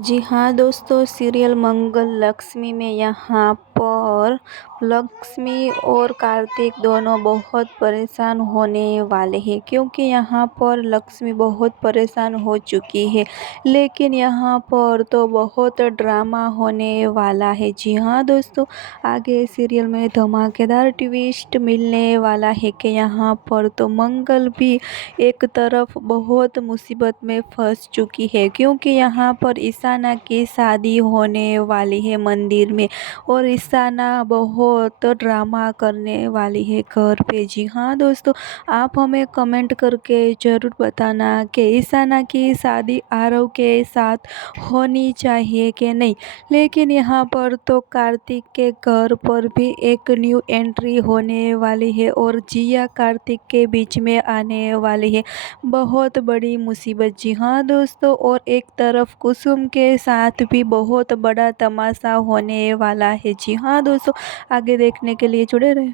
जी हाँ दोस्तों, सीरियल मंगल लक्ष्मी में यहाँ पर लक्ष्मी और कार्तिक दोनों बहुत परेशान होने वाले हैं, क्योंकि यहाँ पर लक्ष्मी बहुत परेशान हो चुकी है। लेकिन यहाँ पर तो बहुत ड्रामा होने वाला है। जी हाँ दोस्तों, आगे सीरियल में धमाकेदार ट्विस्ट मिलने वाला है कि यहाँ पर तो मंगल भी एक तरफ बहुत मुसीबत में फंस चुकी है, क्योंकि यहाँ पर ईशाना की शादी होने वाली है मंदिर में, और ईशाना बहुत ड्रामा करने वाली है घर पे। जी हाँ दोस्तों, आप हमें कमेंट करके ज़रूर बताना कि ईशाना की शादी आरव के साथ होनी चाहिए कि नहीं। लेकिन यहाँ पर तो कार्तिक के घर पर भी एक न्यू एंट्री होने वाली है, और जिया कार्तिक के बीच में आने वाली है। बहुत बड़ी मुसीबत। जी हाँ दोस्तों, और एक तरफ कुसुम के साथ भी बहुत बड़ा तमाशा होने वाला है। जी हाँ दोस्तों, आगे देखने के लिए जुड़े रहें।